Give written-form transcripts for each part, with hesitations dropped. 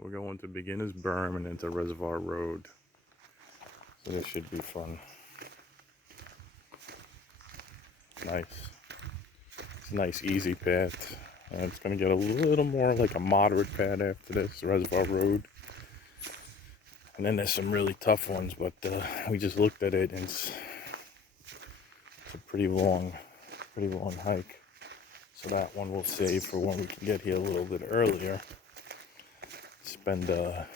So we're going to Beginner's Berm and into Reservoir Road. So this should be fun. Nice. It's a nice easy path. It's going to get a little more like a moderate path after this, Reservoir Road. And then there's some really tough ones, but we just looked at it and it's a pretty long hike. So that one we'll save for when we can get here a little bit earlier. Spend a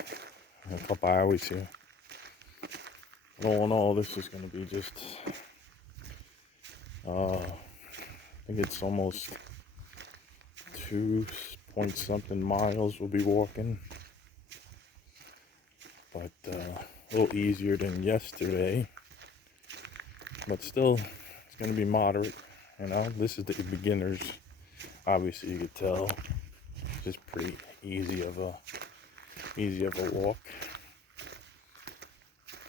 couple hours here. But all in all, this is going to be just, I think it's almost 2 point something miles we'll be walking. But a little easier than yesterday. But still, it's going to be moderate. You know, this is the beginners. Obviously, you could tell, just pretty easy of a walk.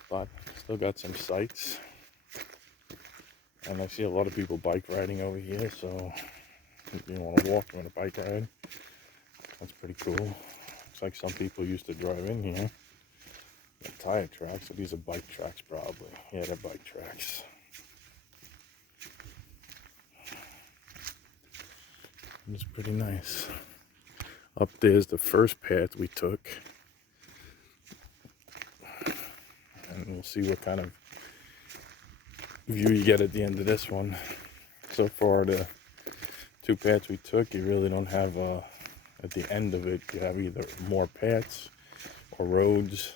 But still got some sights, and I see a lot of people bike riding over here. So if you want to walk, you want to bike ride, that's pretty cool. Looks like some people used to drive in here. Got tire tracks, so these are bike tracks probably. Yeah, they're bike tracks. It's pretty nice. Up there's the first path we took. And we'll see what kind of view you get at the end of this one. So far, the 2 paths we took, you really don't have, at the end of it, you have either more paths or roads.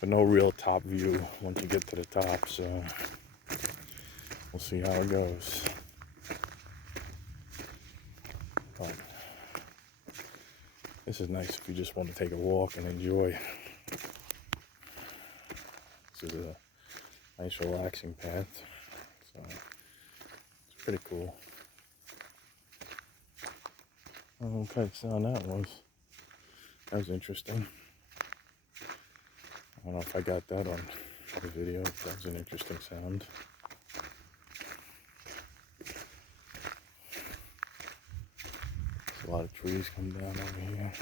But no real top view once you get to the top, so we'll see how it goes. But this is nice if you just want to take a walk and enjoy. This is a nice relaxing path, so it's pretty cool. I don't know what kind of sound that was. That was interesting. I don't know if I got that on the video. That was an interesting sound. There's a lot of trees come down over here.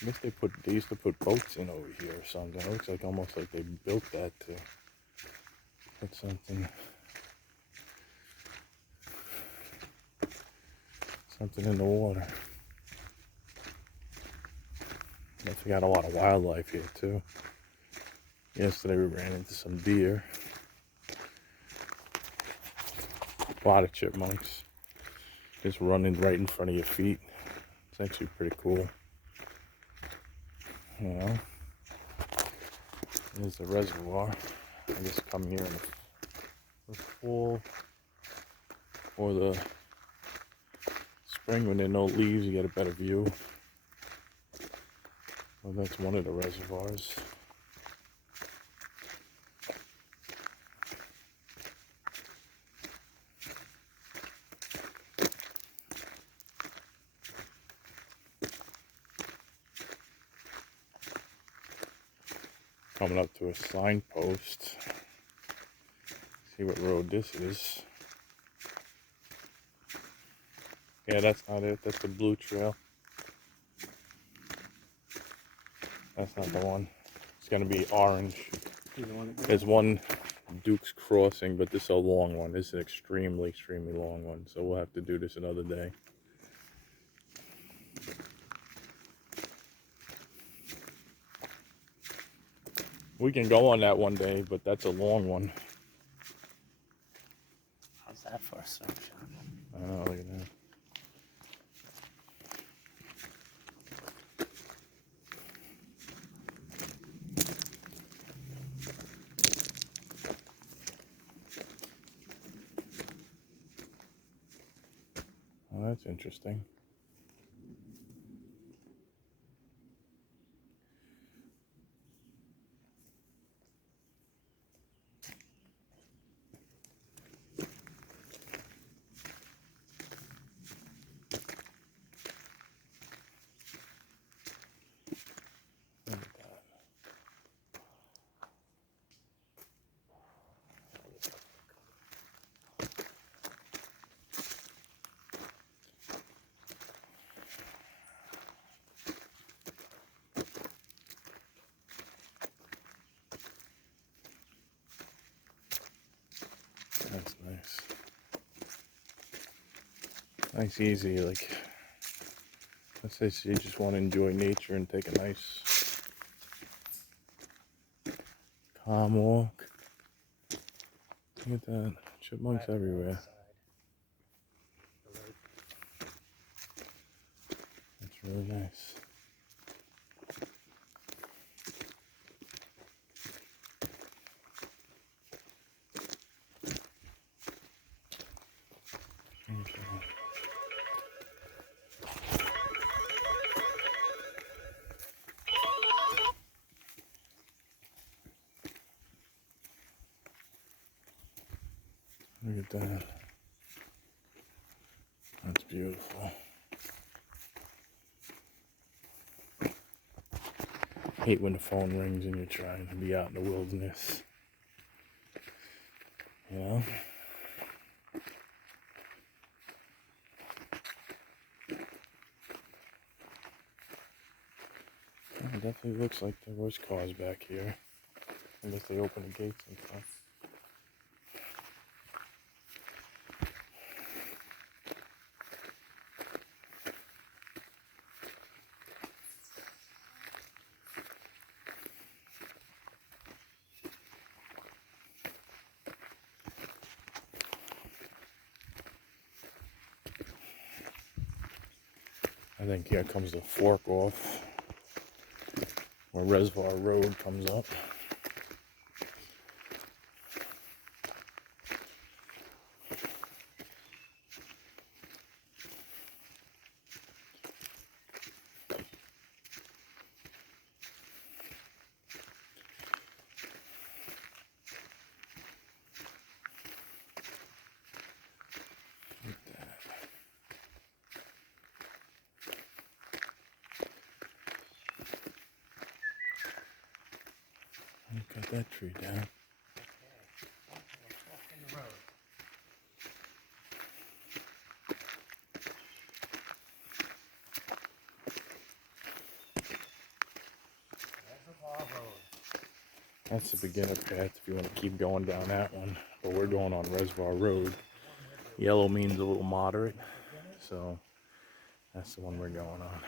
I guess they used to put boats in over here or something. It looks like almost like they built that to put something in the water. We got a lot of wildlife here too. Yesterday we ran into some deer. A lot of chipmunks just running right in front of your feet. It's actually pretty cool. You know, there's the reservoir. I just come here in the fall or the spring when there are no leaves, you get a better view. Well, that's one of the reservoirs. Coming up to a signpost. See what road this is. Yeah, that's not it. That's the blue trail. That's not the one. It's going to be orange. There's one Duke's Crossing, but this is a long one. This is an extremely long one. So we'll have to do this another day. We can go on that one day, but that's a long one. How's that for a snapshot? Oh, look at that. Oh, that's interesting. Nice, easy, like, let's say you just want to enjoy nature and take a nice, calm walk. Look at that, chipmunks everywhere. That's really nice. Look at that. That's beautiful. Hate when the phone rings and you're trying to be out in the wilderness. You know? It definitely looks like there was cars back here. Unless they open the gates and stuff. I think here comes the fork off where Reservoir Road comes up. Cut that tree down. That's the beginner path if you want to keep going down that one. But we're going on Reservoir Road. Yellow means a little moderate, so that's the one we're going on.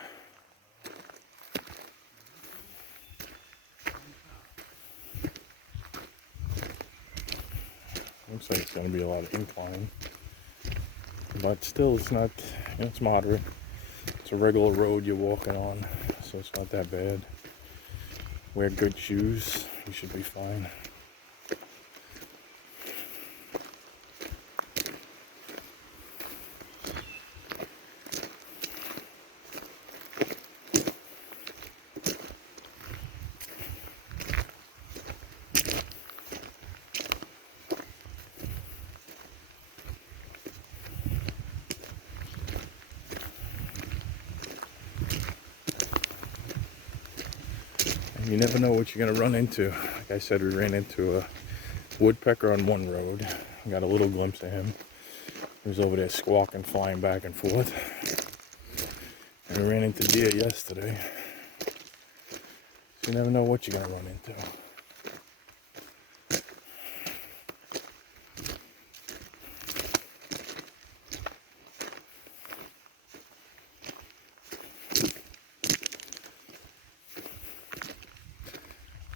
Looks like it's going to be a lot of incline, but still it's not, it's moderate. It's a regular road you're walking on, so it's not that bad. Wear good shoes, you should be fine. You never know what you're going to run into. Like I said, we ran into a woodpecker on one road. I got a little glimpse of him. He was over there squawking, flying back and forth. And we ran into deer yesterday. So you never know what you're going to run into.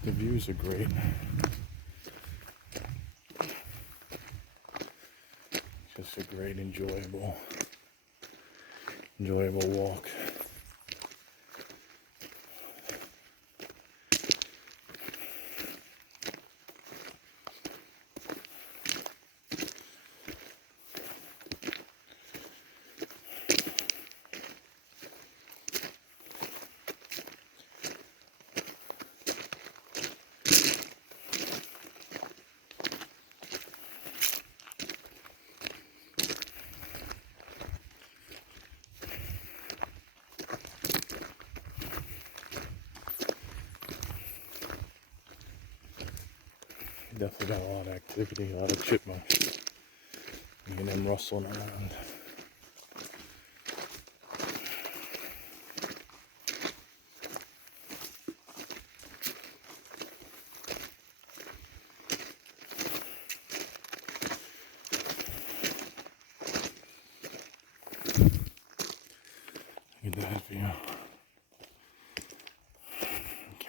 The views are great. Just a great, enjoyable walk. Definitely got a lot of activity, a lot of chipmunks. You can hear them rustling around.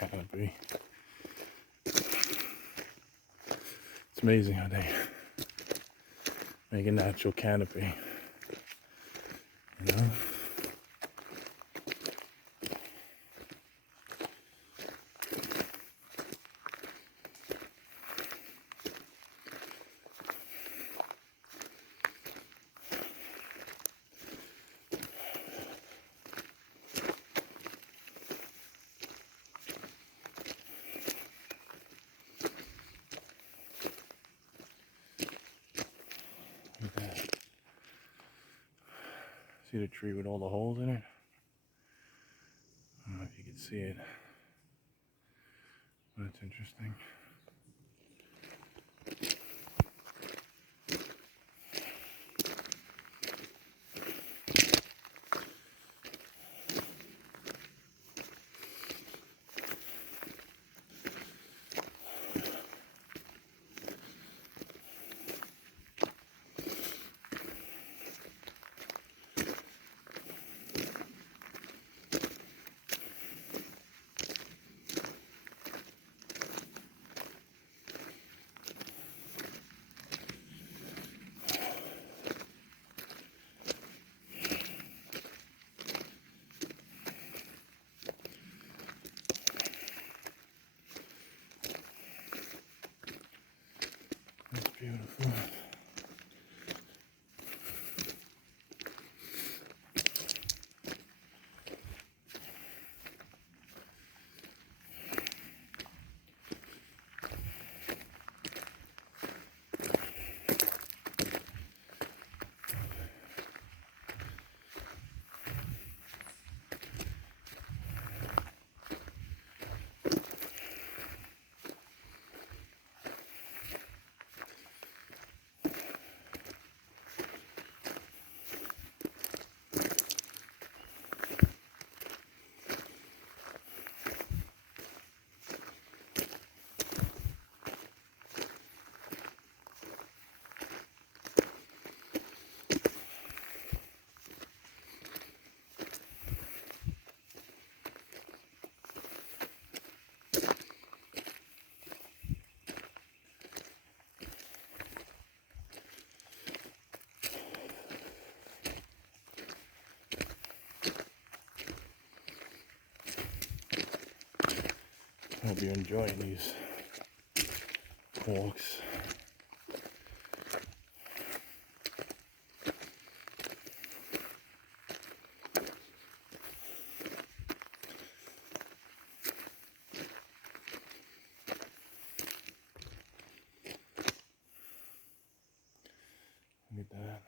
canopy. It's amazing how they make a natural canopy, you know? Look at that. See the tree with all the holes in it? I don't know if you can see it, but it's interesting. It's beautiful. I hope you're enjoying these walks. Look at that.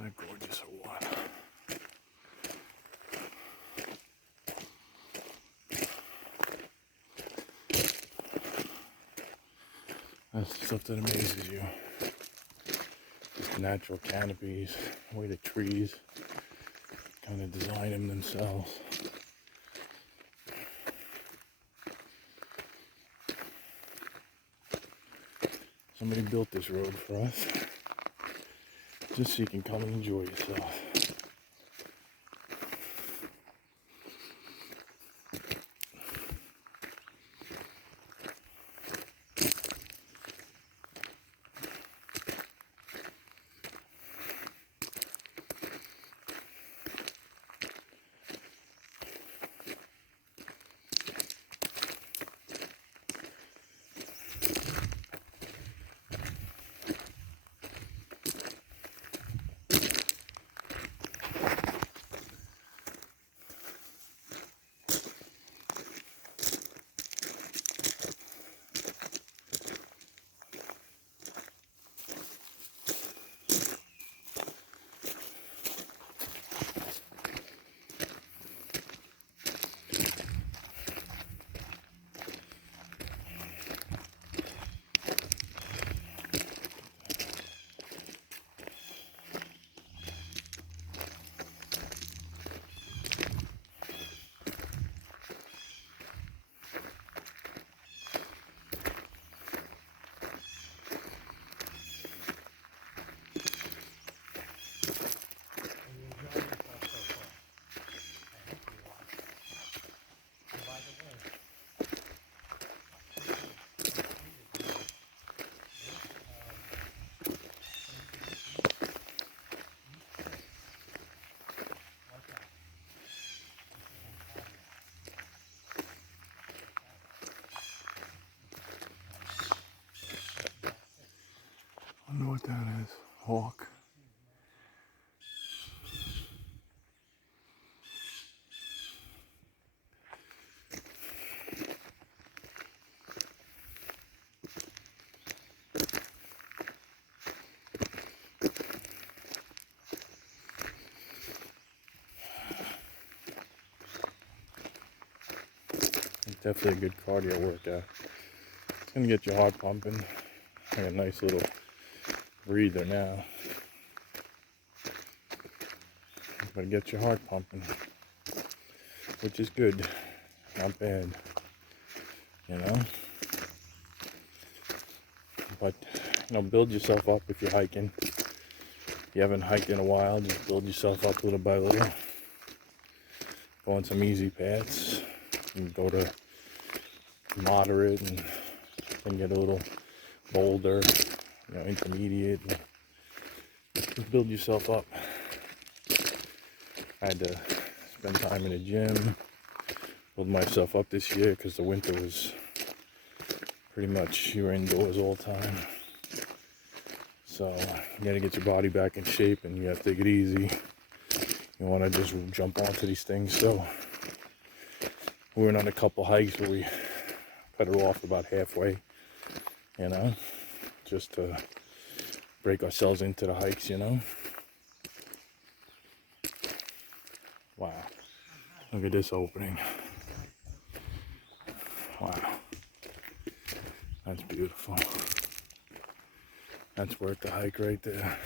Isn't that gorgeous or what? That's the stuff that amazes you. Just natural canopies, the way the trees kind of design them themselves. Somebody built this road for us, just so you can come and enjoy yourself. what that is. Hawk. It's definitely a good cardio workout. It's gonna get your heart pumping. Like a nice little breather now. But it gets your heart pumping, which is good. Not bad, you know. But build yourself up if you're hiking. If you haven't hiked in a while, just build yourself up little by little. Go on some easy paths. And go to moderate and then get a little boulder, intermediate. And just build yourself up. I had to spend time in the gym, build myself up this year because the winter was pretty much you were indoors all the time. So you gotta get your body back in shape and you have to take it easy. You wanna just jump onto these things. So we went on a couple hikes where we cut it off about halfway, just to break ourselves into the hikes, Wow. Look at this opening. Wow. That's beautiful. That's worth the hike right there.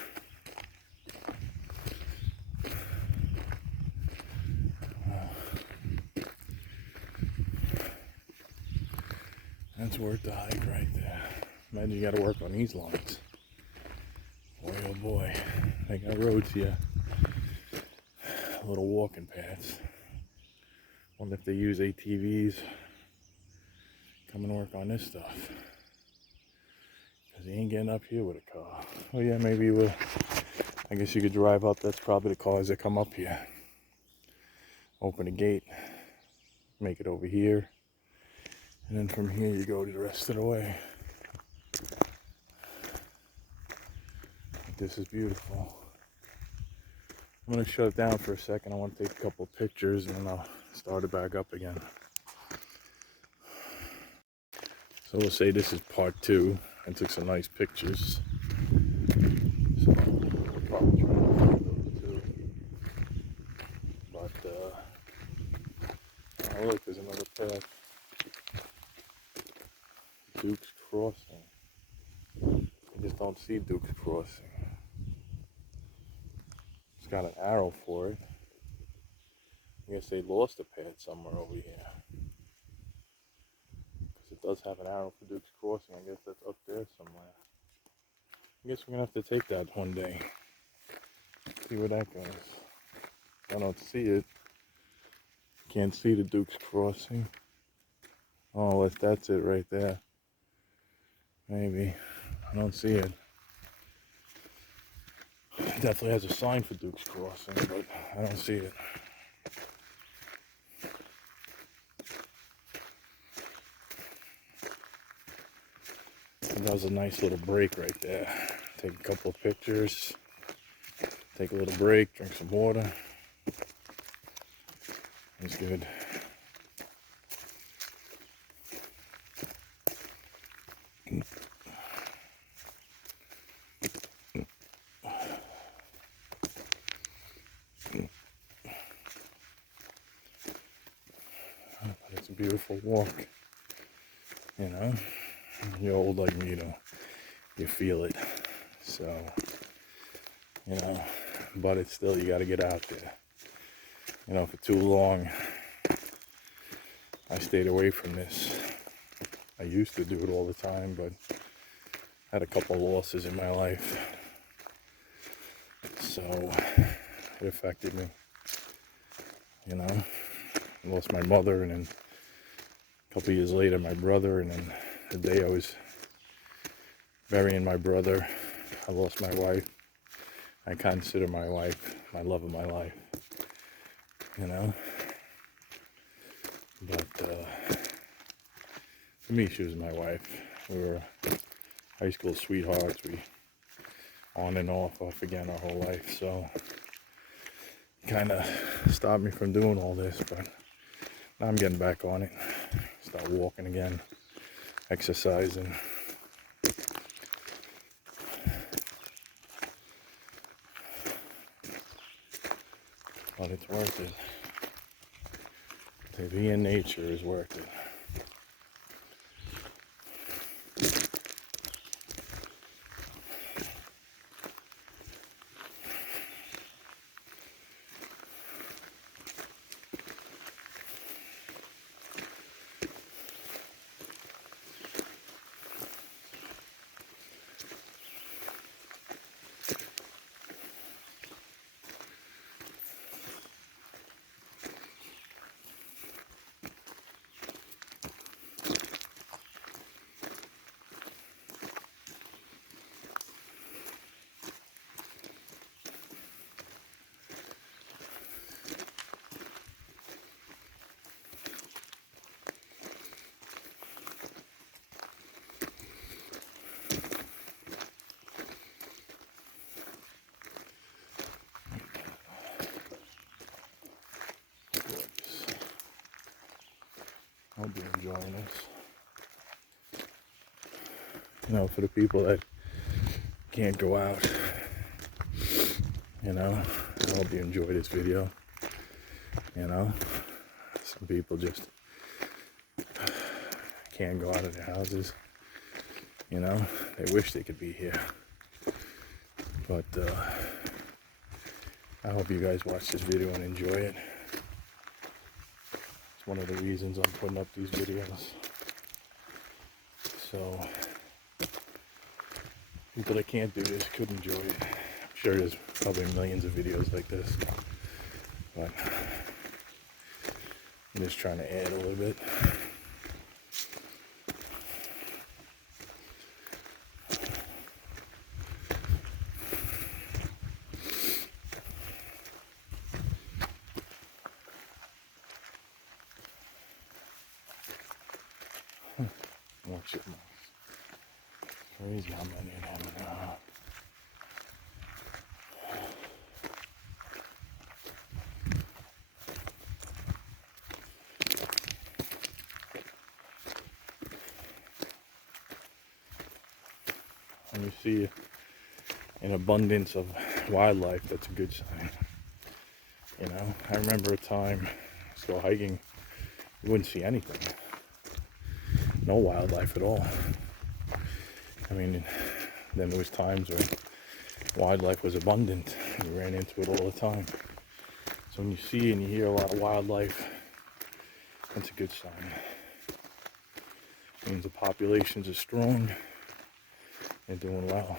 That's worth the hike right there. Imagine you gotta work on these lines. Boy, oh boy. They got roads here. Little walking paths. Wonder if they use ATVs. Come and work on this stuff. Because he ain't getting up here with a car. Oh yeah, maybe you will. I guess you could drive up. That's probably the cars that come up here. Open a gate. Make it over here. And then from here you go to the rest of the way. This is beautiful. I'm going to shut it down for a second. I want to take a couple of pictures and then I'll start it back up again. So we'll say this is part 2. I took some nice pictures. So we'll probably try to find those too. But, oh look, there's another path. Duke's Crossing. I just don't see Duke's Crossing. It's got an arrow for it. I guess they lost a path somewhere over here. Because it does have an arrow for Duke's Crossing. I guess that's up there somewhere. I guess we're going to have to take that one day. See where that goes. I don't see it. Can't see the Duke's Crossing. Oh, that's it right there. Maybe. I don't see it. It definitely has a sign for Duke's Crossing, but I don't see it. And that was a nice little break right there. Take a couple of pictures. Take a little break, drink some water. It's good. It's a beautiful walk. You're old like me, you feel it. So, but it's still, you got to get out there. For too long, I stayed away from this. I used to do it all the time, but I had a couple losses in my life. So, it affected me. I lost my mother, and then a couple years later, my brother, and then the day I was burying my brother, I lost my wife. I consider my wife my love of my life, But for me, she was my wife. We were high school sweethearts. We on and off again our whole life. So kind of stopped me from doing all this, but now I'm getting back on it. Start walking again, exercising. But it's worth it. To be in nature is worth it. I'll be enjoying this. You know, for the people that can't go out, you know, I hope you enjoy this video. You know, some people just can't go out of their houses. You know, they wish they could be here. But I hope you guys watch this video and enjoy it. It's one of the reasons I'm putting up these videos. So people that can't do this could enjoy it. I'm sure there's probably millions of videos like this, but I'm just trying to add a little bit. Watch it, crazy how many of them there are. When you see an abundance of wildlife, that's a good sign. You know, I remember a time I was go hiking, you wouldn't see anything. No wildlife at all. I mean, then there was times where wildlife was abundant. You ran into it all the time. So when you see and you hear a lot of wildlife, that's a good sign. It means the populations are strong and doing well.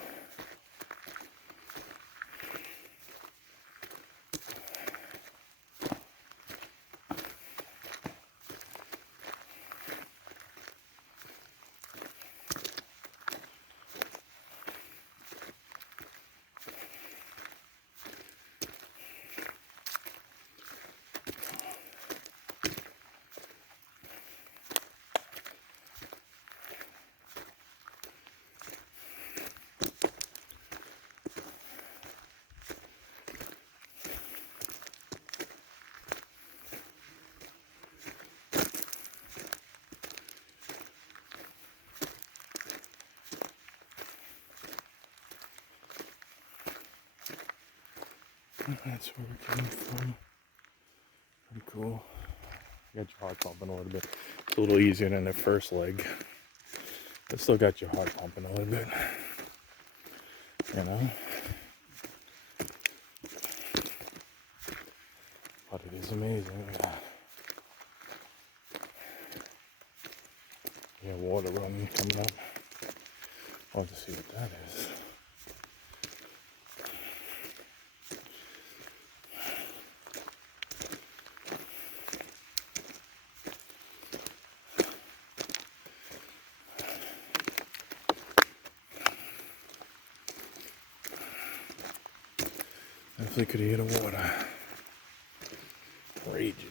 That's where we're coming from. Pretty cool. You got your heart pumping a little bit. It's a little easier than the first leg. But still got your heart pumping a little bit. You know? But it is amazing. Look at that. Yeah, water running coming up. I'll have to see what that is. Definitely could hear the water raging.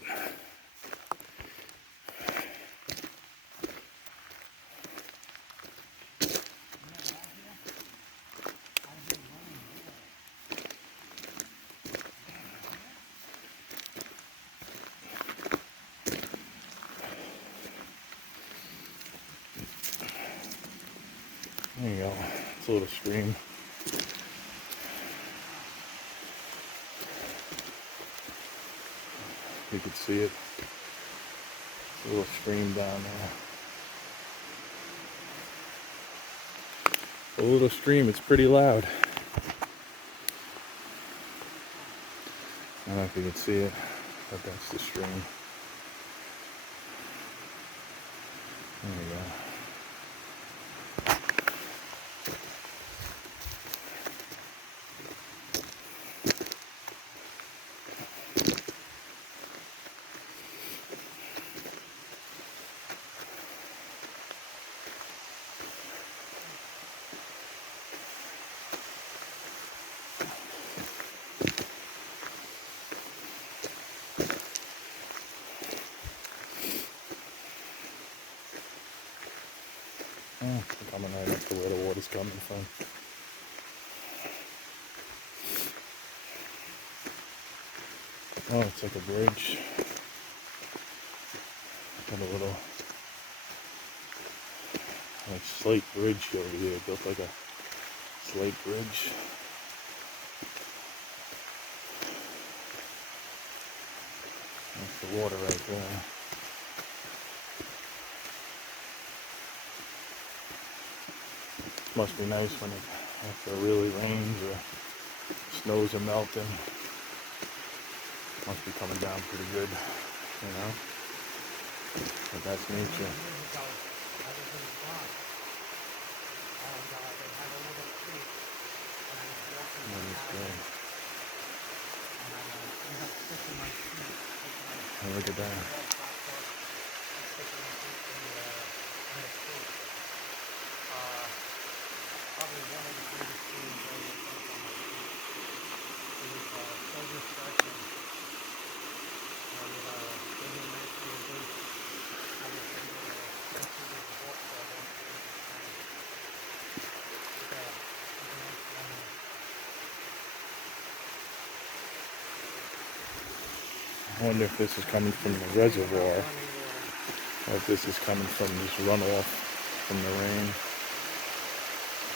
There you go. It's a little stream. You can see it. It's a little stream down there. A little stream. It's pretty loud. I don't know if you can see it, but that's the stream. There we go. Oh, it's coming right up to where the water's coming from. Oh, it's like a bridge. Got a little like slate bridge over here, built like a slate bridge. That's the water right there. Must be nice when after it really rains or snows are melting. Must be coming down pretty good, you know? But that's nature. Oh, look at that. I wonder if this is coming from the reservoir, or if this is coming from this runoff from the rain.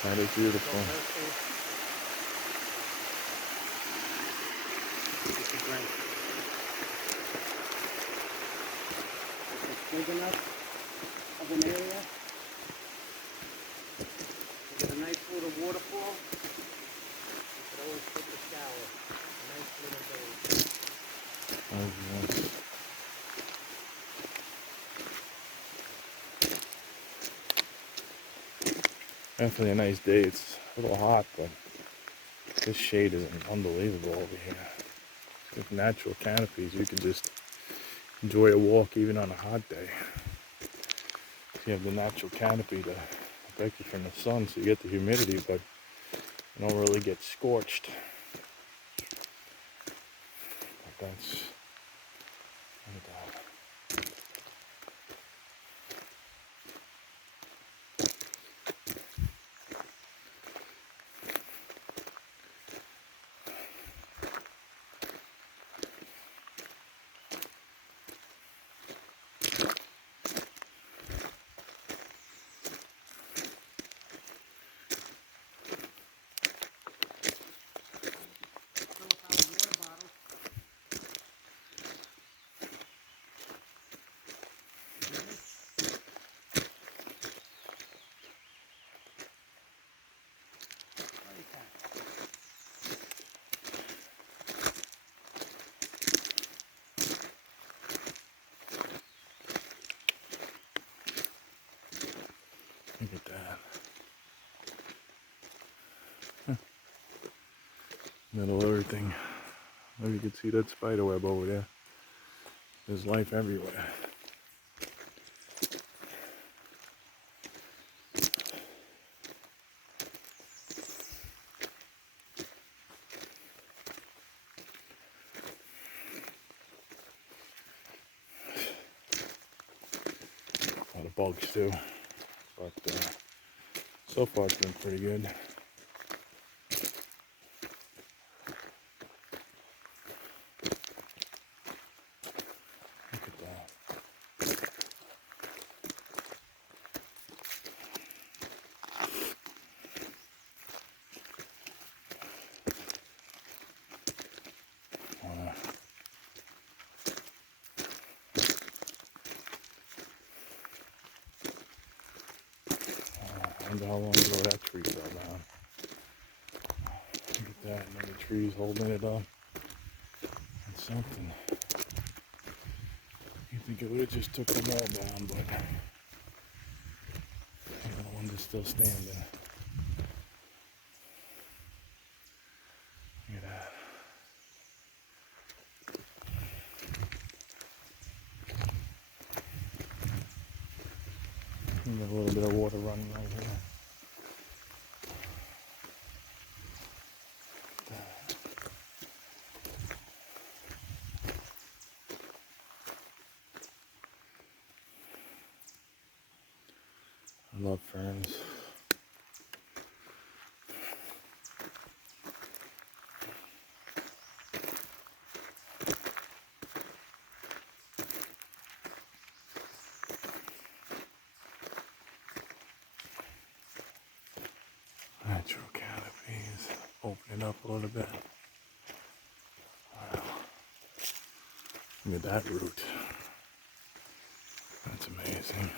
That is beautiful. Big enough of an area. There's a nice little waterfall. You could always take a shower. A nice little bathe. Oh, yes. Definitely a nice day. It's a little hot, but this shade is unbelievable over here. With natural canopies, you can just enjoy a walk even on a hot day. You have the natural canopy to protect you from the sun, so you get the humidity, but you don't really get scorched. But that's, look at that. Look at that. Middle of everything. Maybe you can see that spider web over there. There's life everywhere. A lot of bugs too. But so far it's been pretty good. wonder how long ago that tree fell down. Look at that, and then the tree's holding it up. That's something. You think it would have just took them all down, but the one that's still standing. Look at that. And a little bit of water running right here. I love ferns. Natural canopies. Open it up a little bit. Wow. Look at that root. That's amazing.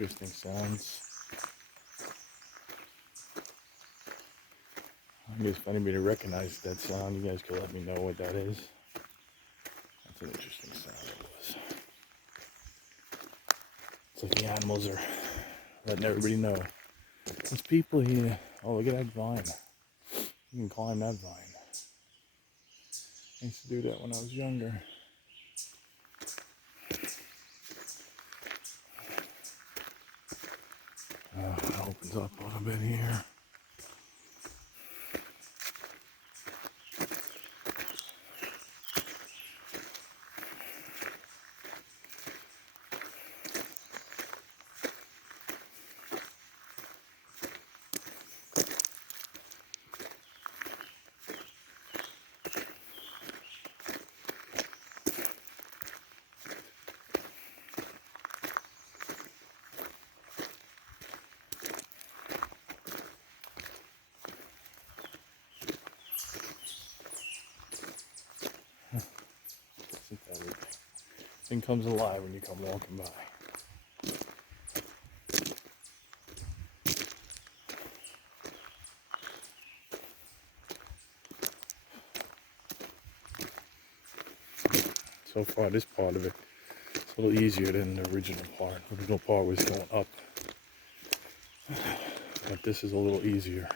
Interesting sounds. I guess if anybody recognizes that sound, you guys could let me know what that is. That's an interesting sound it was. It's like the animals are letting everybody know. There's people here. Oh, look at that vine. You can climb that vine. I used to do that when I was younger. It opens up a little bit here. Thing comes alive when you come walking by. So far, this part of it is a little easier than the original part. The original part was going up, but this is a little easier.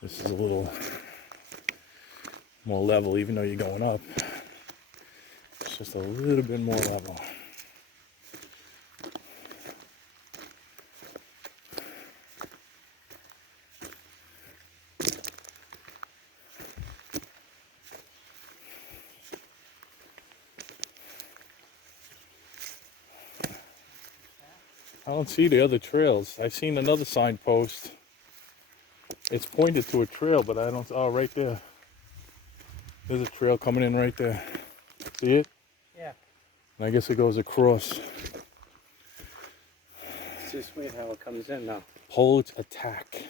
This is a little more level, even though you're going up. It's just a little bit more level. I don't see the other trails. I've seen another signpost. It's pointed to a trail, but I don't. Oh, right there. There's a trail coming in right there. See it? Yeah. And I guess it goes across. It's this way how it comes in now. Poles attack.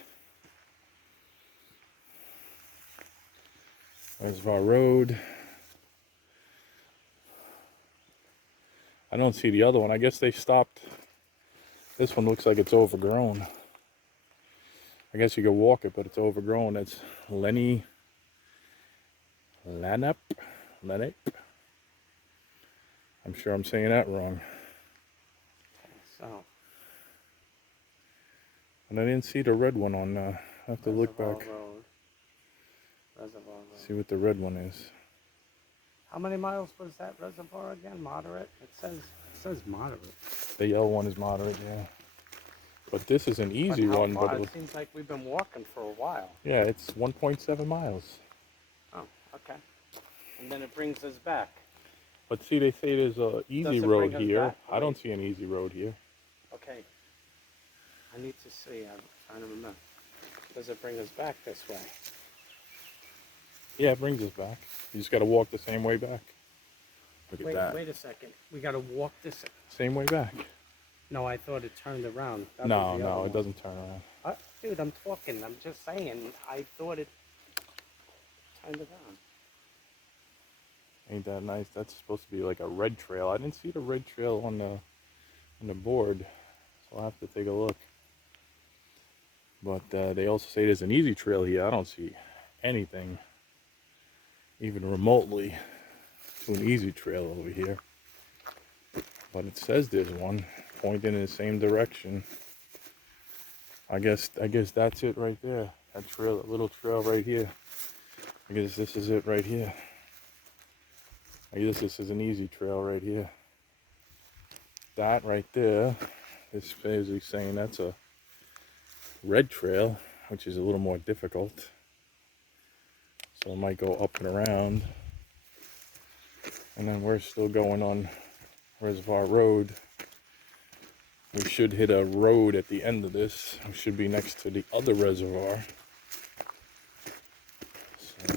Reservoir Road. I don't see the other one. I guess they stopped. This one looks like it's overgrown. I guess you could walk it, but it's overgrown. That's Lenny. Lanep. Lenep. I'm sure I'm saying that wrong. So. And I didn't see the red one on. I have to look back. Road. Reservoir Road. See what the red one is. How many miles was that reservoir again? Moderate? It says moderate. The yellow one is moderate, yeah. But this is an But easy how one, far? but It seems like we've been walking for a while. yeah, it's 1.7 miles. Oh, okay. And then it brings us back. But see, they say there's a easy Does it road bring us here. back? I don't Wait. see an easy road here. Okay. I need to see. I'm trying to remember. Does it bring us back this way? Yeah, it brings us back. You just got to walk the same way back. Look at that. Wait a second. We got to walk this. Same way back. No, I thought it turned around. That No, was the other no, one. it doesn't turn around. Dude, I'm talking. I'm just saying. I thought it turned around. Ain't that nice? That's supposed to be like a red trail. I didn't see the red trail on the board, so I'll have to take a look. But they also say there's an easy trail here. I don't see anything even remotely to an easy trail over here. But it says there's one pointing in the same direction. I guess that's it right there. That trail, that little trail right here. I guess this is it right here. I guess this is an easy trail right here. That right there is basically saying that's a red trail, which is a little more difficult. So it might go up and around. And then we're still going on Reservoir Road. We should hit a road at the end of this. We should be next to the other reservoir. So,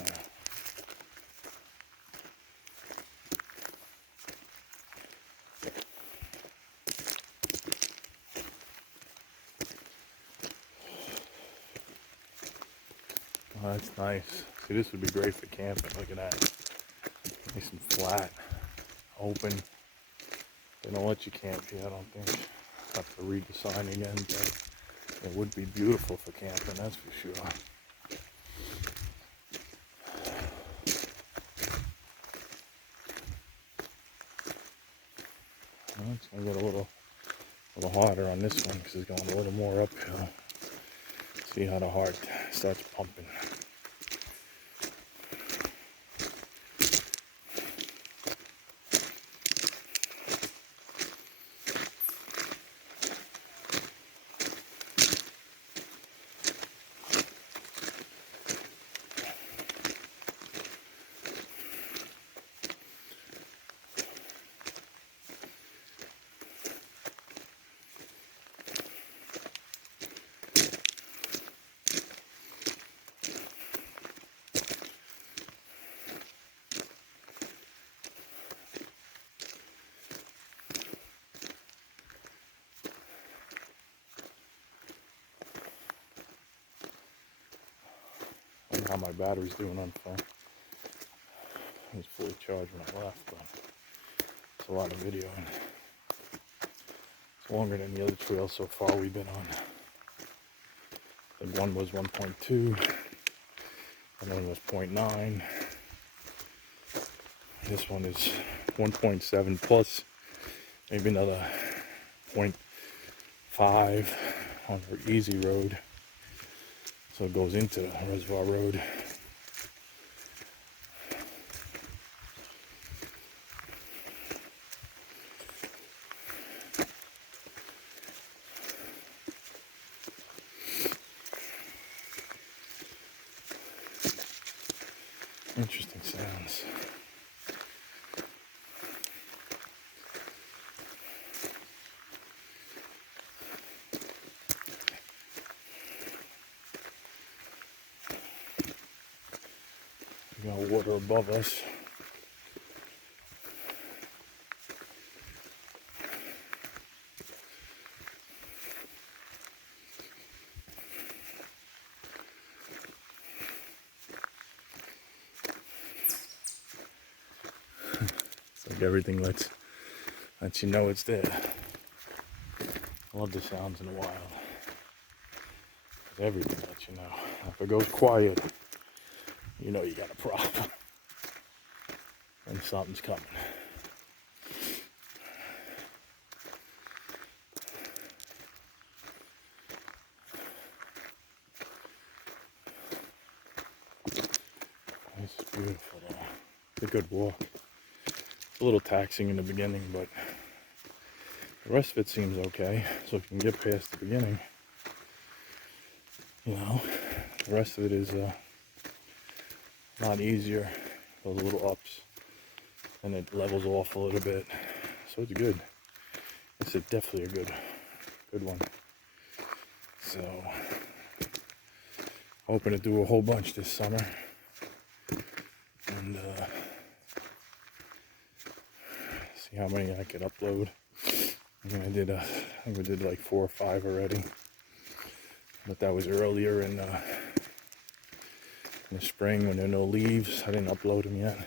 oh, that's nice. See, this would be great for camping. Look at that. Nice and flat, open. They don't let you camp here, I don't think. Have to read the sign again, but it would be beautiful for camping, that's for sure. Well, it's gonna get a little harder on this one because it's going a little more uphill. See how the heart starts pumping. I don't know how my battery's doing on phone. It was fully charged when I left, but it's a lot of video and it's longer than the other trails so far we've been on. I think one was 1.2 and one was 0.9. This one is 1.7 plus maybe another 0.5 on our easy road. So it goes into Reservoir Road. Interesting sounds. We got water above us. It's like everything lets you know it's there. I love the sounds in the wild. Everything lets you know. If it goes quiet, you know you got a problem. And something's coming. This is beautiful though. It's a good walk. a little taxing in the beginning, but the rest of it seems okay. So if you can get past the beginning, you know, the rest of it is a lot easier. Those little ups, and it levels off a little bit, so it's good. It's definitely a good one. So hoping to do a whole bunch this summer, and see how many I could upload. I think we did like 4 or 5 already, but that was earlier in the spring when there are no leaves. I didn't upload them yet,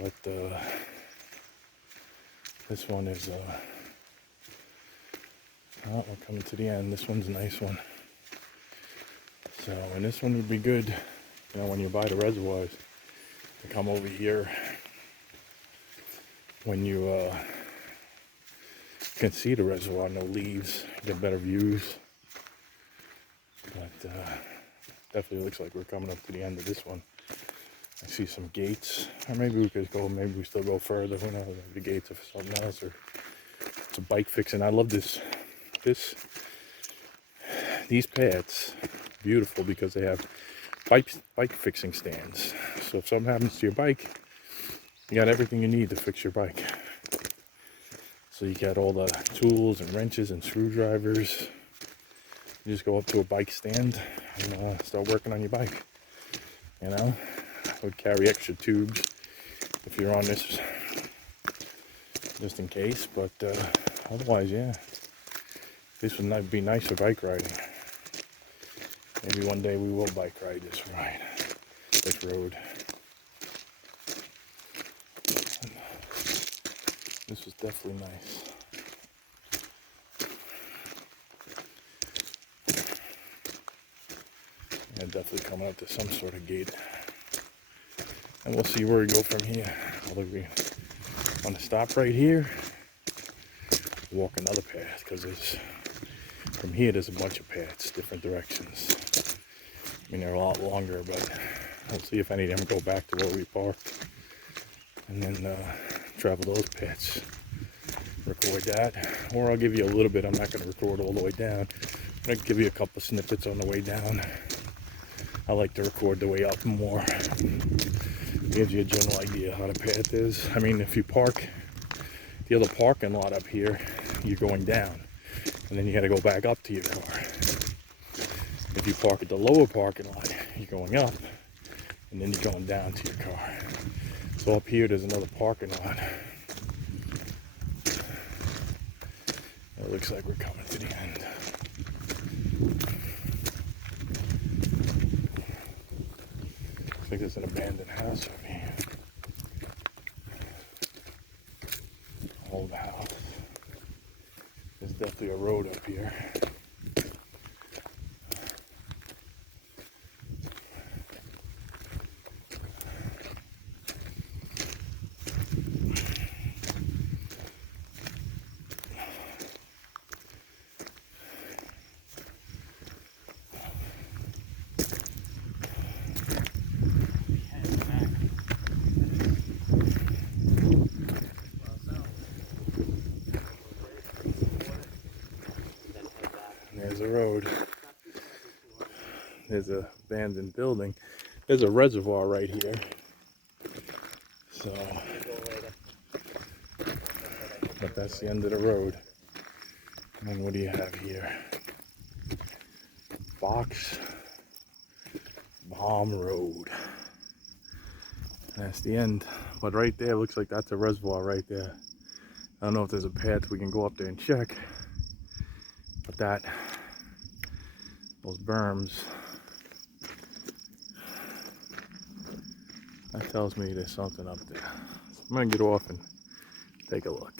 but this one is oh, we're coming to the end. This one's a nice one. So, and this one would be good, you know, when you buy the reservoirs, to come over here when you can see the reservoir, no leaves, get better views. But definitely looks like we're coming up to the end of this one. I see some gates, or maybe we could go, maybe we still go further. Who knows? Maybe the gates are for something else, or it's a bike fixing. I love these paths. Beautiful because they have bike fixing stands. So if something happens to your bike, you got everything you need to fix your bike. So you got all the tools and wrenches and screwdrivers. You just go up to a bike stand and start working on your bike. You know, I would carry extra tubes if you're on this, just in case. But otherwise, yeah, this would be nice for bike riding. Maybe one day we will bike ride this road. This was definitely nice. Yeah, definitely coming up to some sort of gate. And we'll see where we go from here. Whether we want to stop right here, walk another path, because from here there's a bunch of paths, different directions. I mean, they're a lot longer, but we'll see if any of them go back to where we parked, and then travel those paths, record that. Or I'll give you a little bit. I'm not going to record all the way down, but I'll give you a couple snippets on the way down. I like to record the way up more. Gives you a general idea how the path is. I mean, if you park the other parking lot up here, you're going down, and then you got to go back up to your car. If you park at the lower parking lot, you're going up, and then you're going down to your car. So up here, there's another parking lot. It looks like we're coming to the end. I think there's an abandoned house up here. Old house. There's definitely a road up here. There's a road. There's an abandoned building. There's a reservoir right here. So, but that's the end of the road. And then what do you have here? Box Bomb Road. That's the end. But right there, looks like that's a reservoir right there. I don't know if there's a path we can go up there and check. But those berms, that tells me there's something up there. So I'm gonna get off and take a look.